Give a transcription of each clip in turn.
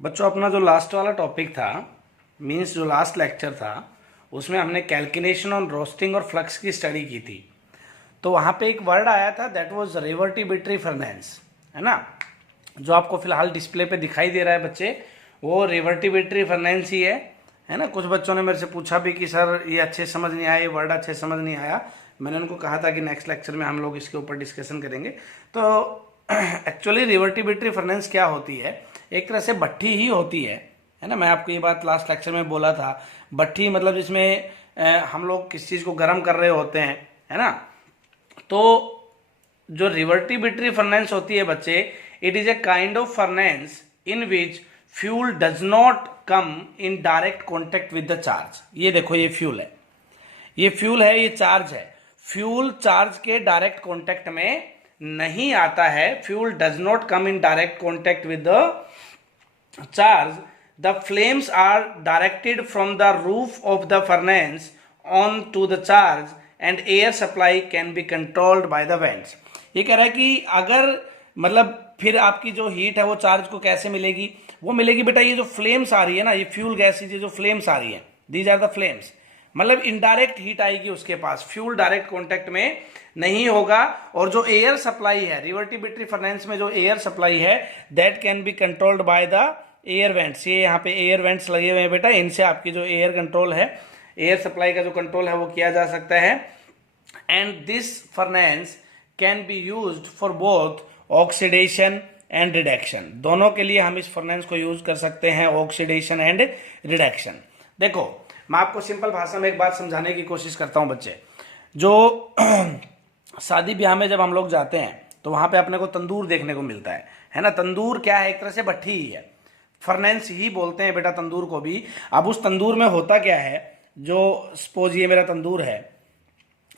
बच्चों अपना जो लास्ट वाला टॉपिक था मीन्स जो लास्ट लेक्चर था उसमें हमने कैलकुलेशन ऑन रोस्टिंग और फ्लक्स की स्टडी की थी। तो वहाँ पे एक वर्ड आया था दैट वाज रिवर्टिबिलिटी फर्नेंस, है ना। जो आपको फिलहाल डिस्प्ले पे दिखाई दे रहा है बच्चे, वो रिवर्टिबिलिटी फर्नेंस ही है ना। कुछ बच्चों ने मेरे से पूछा भी कि सर ये अच्छे समझ नहीं आया, ये वर्ड अच्छे समझ नहीं आया। मैंने उनको कहा था कि नेक्स्ट लेक्चर में हम लोग इसके ऊपर डिस्कशन करेंगे। तो एक्चुअली रिवर्टिबिलिटी फर्नेंस क्या होती है, एक तरह से भट्ठी ही होती है ना। मैं आपको ये बात लास्ट लेक्चर में बोला था, भट्ठी मतलब जिसमें हम लोग किसी चीज़ को गर्म कर रहे होते हैं, है ना। तो जो रिवर्टिबिलिटी फर्नेंस होती है बच्चे, it is a kind of furnace in which fuel does not come in direct contact with the charge. ये देखो ये फ्यूल है, ये फ्यूल है, ये चार्ज है। फ्यूल चार्ज के डायरेक्ट कॉन्टेक्ट में नहीं आता है। Fuel does not come in direct contact with the charge. The flames are directed from the roof of the furnace on to the charge and air supply can be controlled by the vents. ये कह रहा है कि अगर मतलब फिर आपकी जो हीट है वो चार्ज को कैसे मिलेगी, वो मिलेगी बेटा ये जो फ्लेम्स आ रही है ना, ये फ्यूल गैस जो फ्लेम्स आ रही है, दीज आर द फ्लेम्स। मतलब इनडायरेक्ट हीट आएगी उसके पास, फ्यूल डायरेक्ट कॉन्टेक्ट में नहीं होगा। और जो एयर सप्लाई है रिवर्टिबिलिटी फर्नेंस में, जो एयर सप्लाई है that can be controlled by the air vents. ये यहाँ पे एयर वेंट्स लगे हुए हैं बेटा, इनसे आपकी जो एयर कंट्रोल है, एयर सप्लाई का जो कंट्रोल है वो किया जा सकता है। And this furnace can be used for both oxidation and reduction. दोनों के लिए हम इस फर्नेंस को यूज कर सकते हैं, ऑक्सीडेशन एंड रिडक्शन। देखो मैं आपको सिंपल भाषा में एक बात समझाने की कोशिश करता हूं बच्चे। जो शादी ब्याह में जब हम लोग जाते हैं तो वहां पे अपने को तंदूर देखने को मिलता है ना। तंदूर क्या है, एक तरह से भट्ठी ही है, फर्नेंस ही बोलते हैं बेटा तंदूर को भी। अब उस तंदूर में होता क्या है, जो सपोज ये मेरा तंदूर है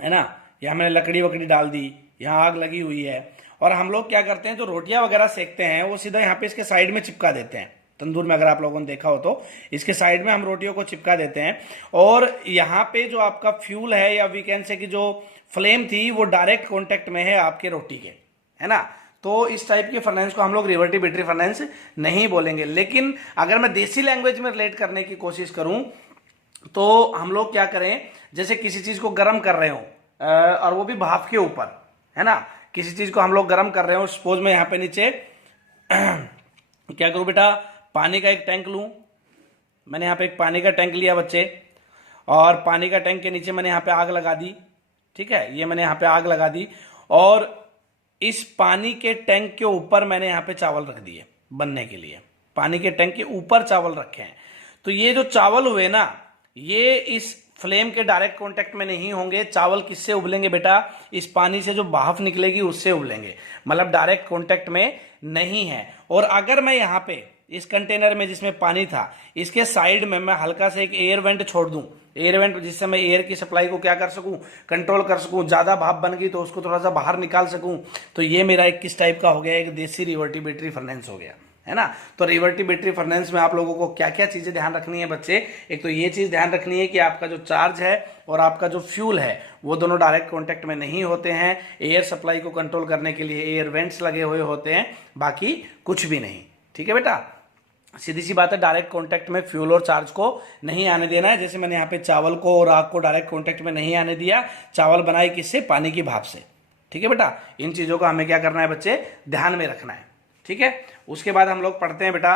ना, यहाँ मैंने लकड़ी वकड़ी डाल दी, यहाँ आग लगी हुई है, और हम लोग क्या करते हैं, जो रोटियां वगैरह सेकते हैं वो सीधा यहाँ पे इसके साइड में चिपका देते हैं। तंदूर में अगर आप लोगों ने देखा हो तो इसके साइड में हम रोटियों को चिपका देते हैं, और यहाँ पे जो आपका फ्यूल है या वी कैन से कि जो फ्लेम थी वो डायरेक्ट कॉन्टेक्ट में है आपके रोटी के, है ना। तो इस टाइप के फर्नेंस को हम लोग रिवर्टिबिलिटी फर्नेंस नहीं बोलेंगे। लेकिन अगर मैं देसी लैंग्वेज में रिलेट करने की कोशिश करूं तो हम लोग क्या करें, जैसे किसी चीज को गर्म कर रहे हो और वो भी भाप के ऊपर, है ना। किसी चीज को हम लोग गर्म कर रहे हो, सपोज मैं यहाँ पे नीचे क्या करूं बेटा, पानी का एक टैंक लूं। मैंने यहाँ पे एक पानी का टैंक लिया बच्चे, और पानी का टैंक के नीचे मैंने यहाँ पे आग लगा दी, ठीक है। ये मैंने यहाँ पे आग लगा दी, और इस पानी के टैंक के ऊपर मैंने यहाँ पे चावल रख दिए बनने के लिए। पानी के टैंक के ऊपर चावल रखे हैं, तो ये जो चावल हुए ना, ये इस फ्लेम के डायरेक्ट कांटेक्ट में नहीं होंगे। चावल किससे उबलेंगे बेटा, इस पानी से जो भाप निकलेगी उससे उबलेंगे, मतलब डायरेक्ट कांटेक्ट में नहीं है। और अगर मैं यहाँ पे इस कंटेनर में जिसमें पानी था, इसके साइड में मैं हल्का से एक एयर वेंट छोड़ दूं, एयर वेंट जिससे मैं एयर की सप्लाई को क्या कर सकूं, कंट्रोल कर सकूं। ज्यादा भाप बन गई तो उसको थोड़ा सा बाहर निकाल सकूं। तो ये मेरा एक किस टाइप का हो गया, एक देसी रिवर्टिबिलिटी फर्नेंस हो गया, है ना। तो रिवर्टिबिलिटी फर्नेंस में आप लोगों को क्या क्या चीजें ध्यान रखनी है बच्चे, एक तो ये चीज ध्यान रखनी है कि आपका जो चार्ज है और आपका जो फ्यूल है वो दोनों डायरेक्ट कॉन्टेक्ट में नहीं होते हैं। एयर सप्लाई को कंट्रोल करने के लिए एयर वेंट्स लगे हुए होते हैं, बाकी कुछ भी नहीं, ठीक है बेटा। सीधी सी बात है, डायरेक्ट कांटेक्ट में फ्यूल और चार्ज को नहीं आने देना है। जैसे मैंने यहाँ पे चावल को और आग को डायरेक्ट कांटेक्ट में नहीं आने दिया। चावल बनाए किससे, पानी की भाप से, ठीक है बेटा। इन चीजों को हमें क्या करना है बच्चे, ध्यान में रखना है, ठीक है। उसके बाद हम लोग पढ़ते हैं बेटा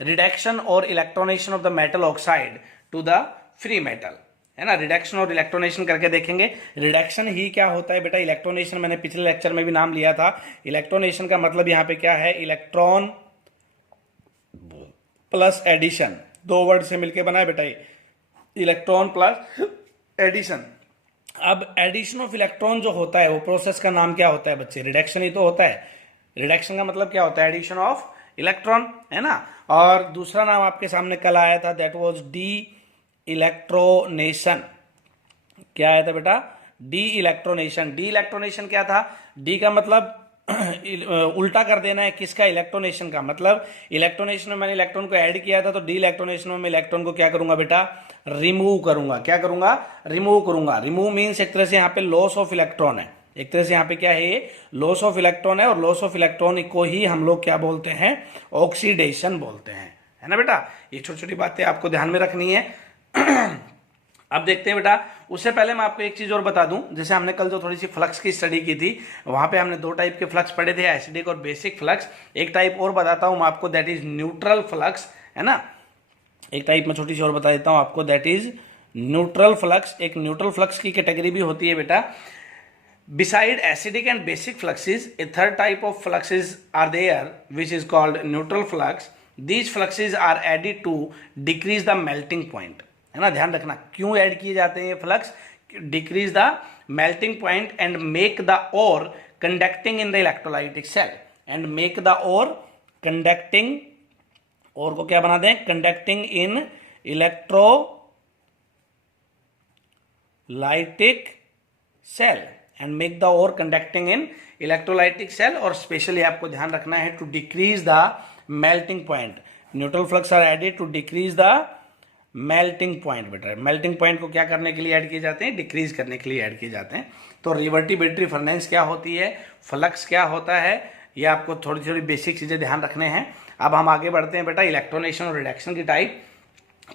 रिडक्शन और electronation of the metal oxide to the free metal, है ना। रिडक्शन और इलेक्ट्रोनेशन करके देखेंगे। रिडक्शन ही क्या होता है बेटा, इलेक्ट्रोनेशन मैंने पिछले लेक्चर में भी नाम लिया था। इलेक्ट्रोनेशन का मतलब यहाँ पे क्या है, इलेक्ट्रॉन प्लस एडिशन, दो वर्ड से मिलकर बना है बेटा ये, इलेक्ट्रॉन प्लस एडिशन। अब एडिशन ऑफ इलेक्ट्रॉन जो होता है वो प्रोसेस का नाम क्या होता है बच्चे, रिडक्शन ही तो होता है। रिडक्शन का मतलब क्या होता है, एडिशन ऑफ इलेक्ट्रॉन, है ना। और दूसरा नाम आपके सामने कल आया था, दैट वाज डी इलेक्ट्रोनेशन। क्या आया था बेटा, डी इलेक्ट्रोनेशन। डी इलेक्ट्रोनेशन क्या था, डी का मतलब उल्टा कर देना है किसका, इलेक्ट्रोनेशन का। मतलब इलेक्ट्रोनेशन में मैंने इलेक्ट्रॉन को ऐड किया था, तो डी इलेक्ट्रोनेशन में मैं इलेक्ट्रॉन को क्या करूंगा बेटा, रिमूव करूंगा। क्या करूंगा, रिमूव करूंगा। रिमूव मीन्स एक तरह से यहाँ पे लॉस ऑफ इलेक्ट्रॉन है, एक तरह से यहाँ पे क्या है, ये लॉस ऑफ इलेक्ट्रॉन है, और लॉस ऑफ इलेक्ट्रॉन को ही हम लोग क्या बोलते हैं, ऑक्सीडेशन बोलते हैं, है ना बेटा। ये छोटी छोटी बातें आपको ध्यान में रखनी है। अब देखते हैं बेटा, उससे पहले मैं आपको एक चीज और बता दूं, जैसे हमने कल जो थोड़ी सी फ्लक्स की स्टडी की थी, वहां पे हमने दो टाइप के फ्लक्स पढ़े थे, एसिडिक और बेसिक फ्लक्स। एक टाइप और बताता हूं मैं आपको, दैट इज न्यूट्रल फ्लक्स, है ना। एक टाइप में छोटी सी और बता देता हूं आपको, दैट इज न्यूट्रल फ्लक्स। एक न्यूट्रल फ्लक्स की कैटेगरी भी होती है बेटा। Beside acidic and basic fluxes, a third type of fluxes are there, which is called neutral flux. These fluxes are added to decrease the melting point. है ना, ध्यान रखना क्यों ऐड किए जाते हैं ये flux, decrease the melting point and make the ore conducting in the electrolytic cell, and make the ore conducting, और को क्या बना दें, conducting in electrolytic cell, and make the ore conducting in electrolytic cell. और specially आपको ध्यान रखना है to decrease the melting point, neutral flux are added to decrease the melting point. बेटा मेल्टिंग पॉइंट को क्या करने के लिए ऐड किए जाते हैं, डिक्रीज करने के लिए ऐड किए जाते हैं। तो रिवर्टिबेटरी फर्नेस क्या होती है, फ्लक्स क्या होता है, ये आपको थोड़ी थोड़ी बेसिक चीजें ध्यान रखने हैं। अब हम आगे बढ़ते हैं बेटा इलेक्ट्रोनेशन और रिडक्शन की टाइप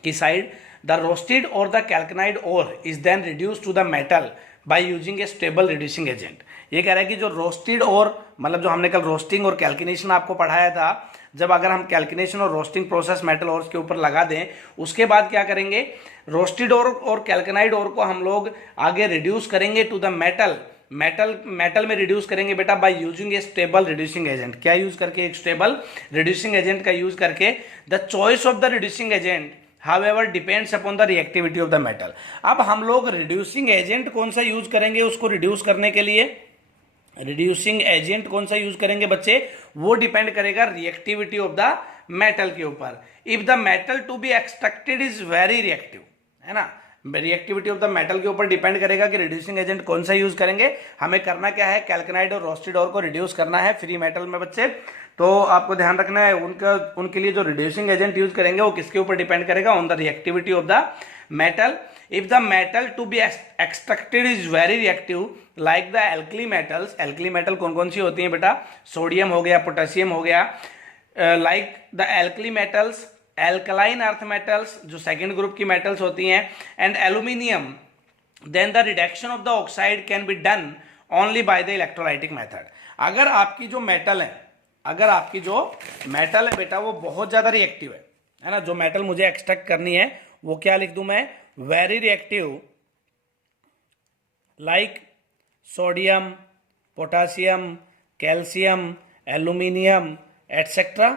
की साइड। द रोस्टेड और the calcined ore is then reduce to the metal by using a stable reducing agent. ये कह रहा है कि जो रोस्टेड और, मतलब जो हमने कल रोस्टिंग और कैल्किनेशन आपको पढ़ाया था, जब अगर हम कैल्किनेशन और रोस्टिंग प्रोसेस मेटल ओर के ऊपर लगा दें, उसके बाद क्या करेंगे, रोस्टेड और कैल्कनाइड ओर को हम लोग आगे रिड्यूस करेंगे टू द मेटल में रिड्यूस करेंगे बेटा bye using a stable reducing agent. क्या यूज करके, एक स्टेबल रिड्यूसिंग एजेंट का यूज करके। The choice of the reducing agent however depends upon the reactivity of the metal। अब हम लोग रिड्यूसिंग एजेंट कौन सा यूज करेंगे उसको रिड्यूस करने के लिए, रिड्यूसिंग एजेंट कौन सा यूज करेंगे बच्चे, वो डिपेंड करेगा रिएक्टिविटी ऑफ द मेटल के ऊपर। If the metal to be extracted is very reactive, है ना, रिएक्टिविटी ऑफ द मेटल के ऊपर डिपेंड करेगा कि रिड्यूसिंग एजेंट कौन सा यूज करेंगे। हमें करना क्या है, कैल्कनाइड और रोस्टेड ओर को रिड्यूस करना है फ्री मेटल में बच्चे। तो आपको ध्यान रखना है उनके लिए जो रिड्यूसिंग एजेंट यूज करेंगे वो किसके ऊपर डिपेंड करेगा, on the reactivity of the metal. If the metal to be extracted is very reactive like the alkali metals, alkali metal कौन कौन सी होती हैं बेटा, सोडियम हो गया, पोटेशियम हो गया, like the alkali metals, alkaline earth metals जो सेकेंड ग्रुप की मेटल्स होती हैं, and aluminium, then the reduction of the oxide can be done only by the electrolytic method. अगर आपकी जो मेटल है, अगर आपकी जो मेटल है बेटा वो बहुत ज्यादा रिएक्टिव है ना, जो मेटल मुझे एक्सट्रैक्ट करनी है वो क्या लिख दूं मैं, very reactive, like sodium, potassium, calcium, aluminium etcetera,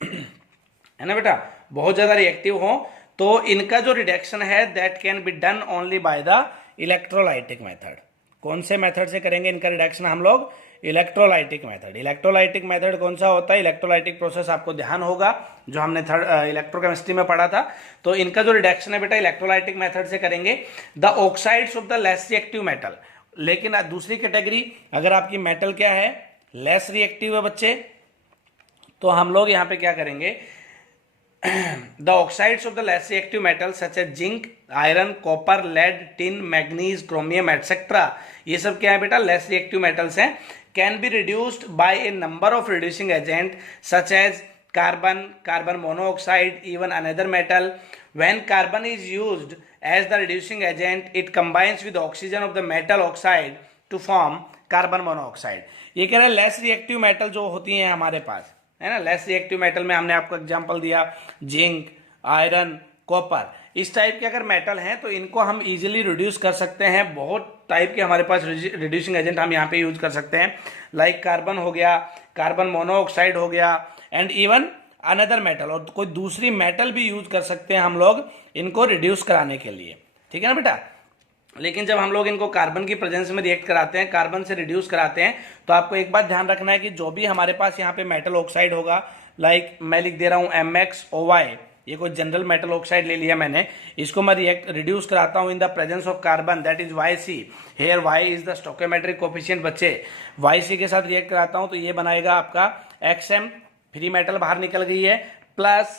है ना बेटा, बहुत ज्यादा रिएक्टिव हो, तो इनका जो रिडक्शन है that can be done only by the electrolytic method. कौन से मेथड से करेंगे इनका रिडक्शन हम लोग, इलेक्ट्रोलाइटिक मेथड। इलेक्ट्रोलाइटिक मेथड कौन सा होता है, इलेक्ट्रोलाइटिक प्रोसेस आपको ध्यान होगा जो हमने इलेक्ट्रोकेमिस्ट्री में पढ़ा था। तो इनका जो रिडक्शन है बेटा इलेक्ट्रोलाइटिक मेथड से करेंगे। The oxides of the less reactive metal, लेकिन दूसरी कैटेगरी अगर आपकी मेटल क्या है, लेस रिएक्टिव है बच्चे, तो हम लोग यहां पे क्या करेंगे, the oxides of the less reactive metal such as zinc, iron, copper, lead, tin, manganese, chromium etcetera, ये सब क्या है बेटा, लेस रिएक्टिव मेटल्स हैं। Can be reduced by a number of reducing agent such as carbon monoxide, even another metal. When carbon is used as the reducing agent it combines with oxygen of the metal oxide to form carbon monoxide. ये कह रहे हैं less reactive metal जो होती हैं हमारे पास, है ना, लेस रिएक्टिव मेटल में हमने आपको एग्जांपल दिया जिंक, आयरन, कॉपर, इस टाइप के अगर मेटल हैं तो इनको हम इजीली रिड्यूस कर सकते हैं। बहुत टाइप के हमारे पास रिड्यूसिंग एजेंट हम यहाँ पे यूज कर सकते हैं, लाइक कार्बन हो गया, कार्बन मोनोऑक्साइड हो गया, एंड इवन अनदर मेटल, और कोई दूसरी मेटल भी यूज कर सकते हैं हम लोग इनको रिड्यूस कराने के लिए, ठीक है ना बेटा। लेकिन जब हम लोग इनको कार्बन की प्रेजेंस में रिएक्ट कराते हैं, कार्बन से रिड्यूस कराते हैं, तो आपको एक बात ध्यान रखना है कि जो भी हमारे पास यहाँ पे मेटल ऑक्साइड होगा, लाइक मैं लिख दे रहा हूँ MxOY, ये कोई जनरल मेटल ऑक्साइड ले लिया मैंने, इसको मैं रिड्यूस कराता हूँ in the presence of carbon, that is YC। Here Y is the stoichiometric coefficient बच्चे, YC के साथ रिएक्ट कराता हूँ तो ये बनाएगा आपका XM, फ्री मेटल बाहर निकल गई है, प्लस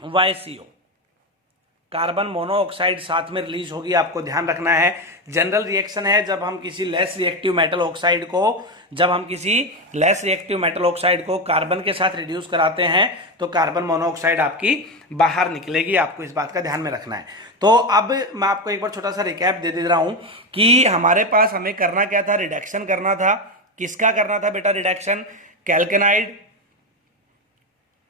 YCO, कार्बन मोनोऑक्साइड साथ में रिलीज होगी, आपको ध्यान रखना है। जनरल रिएक्शन है जब हम किसी लेस रिएक्टिव मेटल ऑक्साइड को कार्बन के साथ रिड्यूस कराते हैं तो कार्बन मोनोऑक्साइड आपकी बाहर निकलेगी, आपको इस बात का ध्यान में रखना है। तो अब मैं आपको एक बार छोटा सा रिकैप दे रहा हूं कि हमारे पास हमें करना क्या था, रिडक्शन करना था। किसका करना था बेटा रिडक्शन? कैल्केनाइड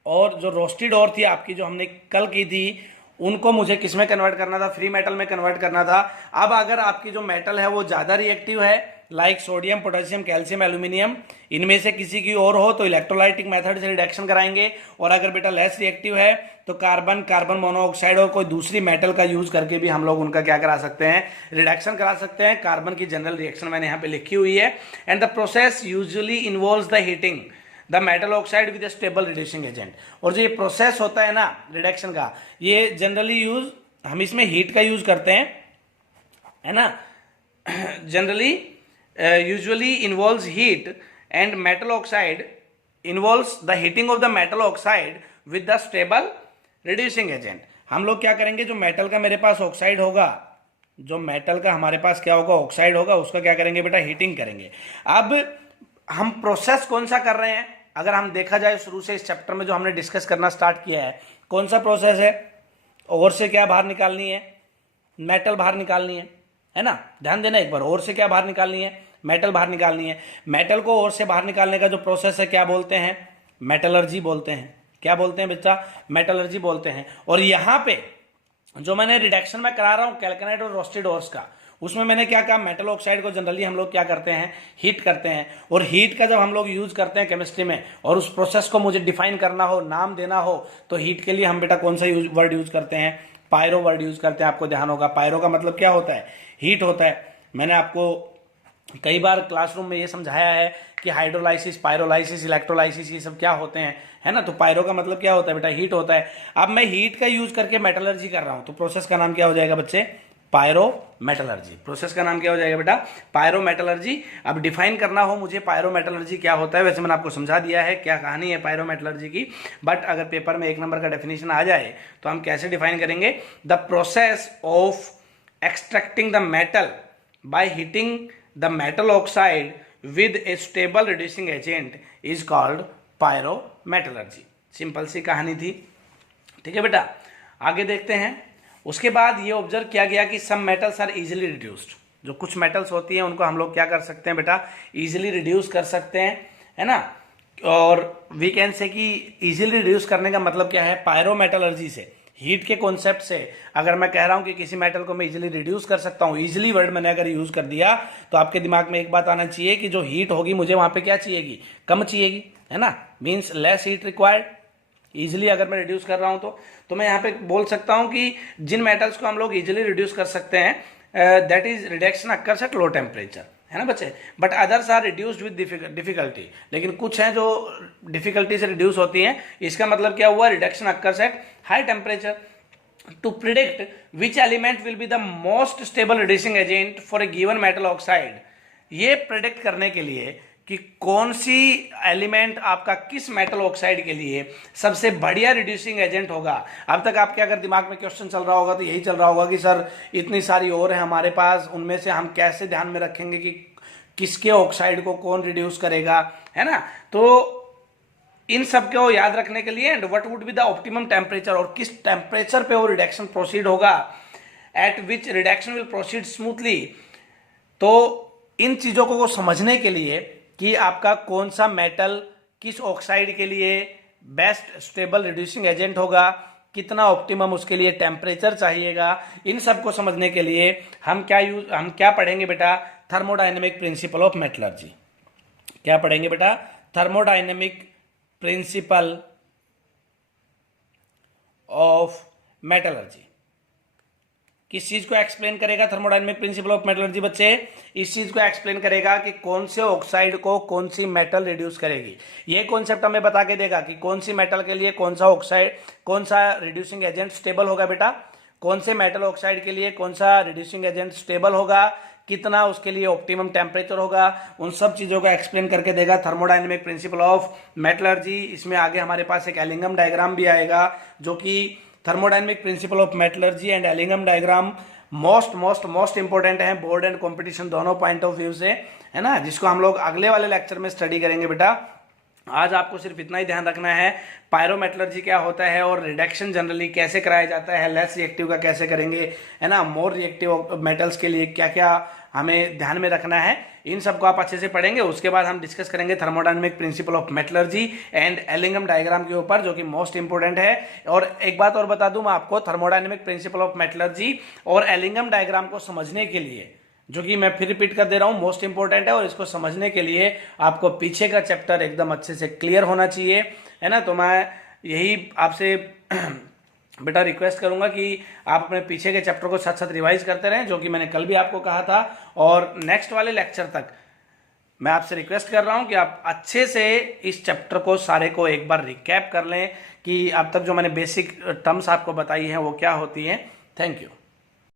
और जो रोस्टेड और थी आपकी, जो हमने कल की थी, उनको मुझे किस में कन्वर्ट करना था? फ्री मेटल में कन्वर्ट करना था। अब अगर आपकी जो मेटल है वो ज्यादा रिएक्टिव है, like sodium, potassium, calcium, aluminium, इनमें से किसी की और हो तो इलेक्ट्रोलाइटिक मेथड से रिडक्शन कराएंगे। और अगर बेटा लेस रिएक्टिव है तो कार्बन मोनोऑक्साइड और कोई दूसरी मेटल का यूज करके भी हम लोग उनका क्या करा सकते हैं? रिडक्शन करा सकते हैं। कार्बन की जनरल रिएक्शन मैंने यहाँ पे लिखी हुई है। And the process usually involves the heating the metal oxide with stable reducing agent. और जो ये प्रोसेस होता है ना रिडक्शन का, ये जनरली हम इसमें हीट का यूज करते हैं, है ना। Generally usually involves heat and metal oxide involves the heating of the metal oxide with the stable reducing agent. हम लोग क्या करेंगे, जो मेटल का मेरे पास ऑक्साइड होगा, जो मेटल का हमारे पास क्या होगा, ऑक्साइड होगा, उसका क्या करेंगे बेटा? हीटिंग करेंगे। अब हम प्रोसेस कौन सा कर रहे हैं? अगर हम देखा जाए शुरू से इस चैप्टर में जो हमने डिस्कस करना स्टार्ट किया है, कौन सा प्रोसेस है? और से क्या बाहर निकालनी है? मेटल बाहर निकालनी है ना। ध्यान देना एक बार, और से क्या बाहर निकालनी है? मेटल बाहर निकालनी है। मेटल को और से बाहर निकालने का जो प्रोसेस है क्या बोलते हैं? मेटलर्जी बोलते हैं। क्या बोलते हैं बच्चा? मेटलर्जी बोलते हैं। और यहां पे जो मैंने रिडक्शन में करा रहा हूं कैल्केनाइड और रोस्टेड ओर्स का, उसमें मैंने क्या कहा, मेटल ऑक्साइड को जनरली हम लोग क्या करते हैं? हीट करते हैं। और हीट का जब हम लोग यूज करते हैं केमिस्ट्री में और उस प्रोसेस को मुझे डिफाइन करना हो, नाम देना हो, तो हीट के लिए हम बेटा कौन सा वर्ड यूज करते हैं? पायरो वर्ड यूज करते हैं। आपको ध्यान होगा पायरो का मतलब क्या होता है? हीट होता है। मैंने आपको कई बार क्लासरूम में ये समझाया है कि हाइड्रोलाइसिस, पायरोलाइसिस, इलेक्ट्रोलाइसिस ये सब क्या होते हैं, है ना। तो पायरो का मतलब क्या होता है बेटा? हीट होता है। अब मैं हीट का यूज करके मेटलर्जी कर रहा हूं तो प्रोसेस का नाम क्या हो जाएगा बच्चे? Pyro metallurgy. प्रोसेस का नाम क्या हो जाएगा बेटा? Pyro metallurgy. अब डिफाइन करना हो मुझे पायरो मेटलर्जी क्या होता है, वैसे मैंने आपको समझा दिया है क्या कहानी है पायरो मेटलर्जी की, बट अगर पेपर में 1 नंबर का डेफिनेशन आ जाए तो हम कैसे डिफाइन करेंगे? The process of extracting the metal by heating the metal oxide with a stable reducing agent is called pyrometallurgy. Simple सी कहानी थी, ठीक है बेटा। आगे देखते हैं। उसके बाद ये ऑब्जर्व किया गया कि some metals are easily reduced. जो कुछ मेटल्स होती हैं उनको हम लोग क्या कर सकते हैं बेटा? इजीली रिड्यूस कर सकते हैं, है ना। और वी कैन से कि इजीली रिड्यूस करने का मतलब क्या है? पायरो मेटलर्जी से, हीट के कॉन्सेप्ट से अगर मैं कह रहा हूं कि किसी मेटल को मैं इजीली रिड्यूस कर सकता हूं, इजीली वर्ड मैंने अगर यूज कर दिया तो आपके दिमाग में एक बात आना चाहिए कि जो हीट होगी मुझे वहां पे क्या चाहिएगी? कम चाहिएगी, है ना। Means less heat required. Easily अगर मैं रिड्यूस कर रहा हूं तो मैं यहां पे बोल सकता हूं कि जिन मेटल्स को हम लोग इजिली रिड्यूस कर सकते हैं that is reduction occurs at low temperature, है ना बच्चे। But others are reduced with difficulty. लेकिन कुछ हैं जो डिफिकल्टी से रिड्यूस होती हैं। इसका मतलब क्या हुआ? Reduction occurs at high temperature. To predict which element will be the most stable reducing agent for a given metal oxide, ये प्रिडिक्ट करने के लिए कि कौन सी एलिमेंट आपका किस मेटल ऑक्साइड के लिए सबसे बढ़िया रिड्यूसिंग एजेंट होगा। अब तक आपके अगर दिमाग में क्वेश्चन चल रहा होगा तो यही चल रहा होगा कि सर इतनी सारी और है हमारे पास, उनमें से हम कैसे ध्यान में रखेंगे कि किसके ऑक्साइड को कौन रिड्यूस करेगा, है ना। तो इन सब को याद रखने के लिए and what would be the optimum temperature, और किस टेम्परेचर पे वो रिडक्शन प्रोसीड होगा, eight which reduction will proceed smoothly. तो इन चीजों को समझने के लिए कि आपका कौन सा मेटल किस ऑक्साइड के लिए बेस्ट स्टेबल रिड्यूसिंग एजेंट होगा, कितना ऑप्टिमम उसके लिए टेम्परेचर चाहिएगा, इन सब को समझने के लिए हम क्या पढ़ेंगे बेटा? Thermodynamic principle of metallurgy. क्या पढ़ेंगे बेटा? Thermodynamic principle of metallurgy. किस चीज को एक्सप्लेन करेगा थर्मोडायनेमिक प्रिंसिपल ऑफ मेटलर्जी बच्चे? इस चीज को एक्सप्लेन करेगा कि कौन से ऑक्साइड को कौन सी मेटल रिड्यूस करेगी। ये कॉन्सेप्ट हमें बता के देगा कि कौन सी मेटल के लिए कौन सा ऑक्साइड, कौन सा रिड्यूसिंग एजेंट स्टेबल होगा बेटा, कौन से मेटल ऑक्साइड के लिए कौन सा रिड्यूसिंग एजेंट स्टेबल होगा, कितना उसके लिए ऑप्टिमम टेम्परेचर होगा, उन सब चीजों को एक्सप्लेन करके देगा थर्मोडायनेमिक प्रिंसिपल ऑफ मेटलर्जी। इसमें आगे हमारे पास एक एलिंगम डायग्राम भी आएगा जो कि thermodynamic principle of metallurgy and Ellingham diagram most important है बोर्ड एंड कंपटीशन दोनों पॉइंट ऑफ व्यू से, है ना, जिसको हम लोग अगले वाले लेक्चर में स्टडी करेंगे बेटा। आज आपको सिर्फ इतना ही ध्यान रखना है पायरोमेटलर्जी क्या होता है और रिडक्शन जनरली कैसे कराया जाता है, लेस रिएक्टिव का कैसे करेंगे, है ना, मोर रिएक्टिव मेटल्स के लिए क्या क्या हमें ध्यान में रखना है, इन सबको आप अच्छे से पढ़ेंगे। उसके बाद हम डिस्कस करेंगे thermodynamic principle of metallurgy and Ellingham diagram के ऊपर, जो कि मोस्ट इंपोर्टेंट है। और एक बात और बता दूं मैं आपको, थर्मोडायनेमिक प्रिंसिपल ऑफ मेटलर्जी और एलिंगम डायग्राम को समझने के लिए, जो कि मैं फिर रिपीट कर दे रहा हूं, मोस्ट इंपॉर्टेंट है, और इसको समझने के लिए आपको पीछे का चैप्टर एकदम अच्छे से क्लियर होना चाहिए, है ना। तो मैं यही आपसे बेटा रिक्वेस्ट करूंगा कि आप अपने पीछे के चैप्टर को साथ साथ रिवाइज करते रहें, जो कि मैंने कल भी आपको कहा था। और नेक्स्ट वाले लेक्चर तक मैं आपसे रिक्वेस्ट कर रहा हूं कि आप अच्छे से इस चैप्टर को सारे को एक बार रिकैप कर लें कि अब तक जो मैंने बेसिक टर्म्स आपको बताई हैं वो क्या होती हैं। Thank you.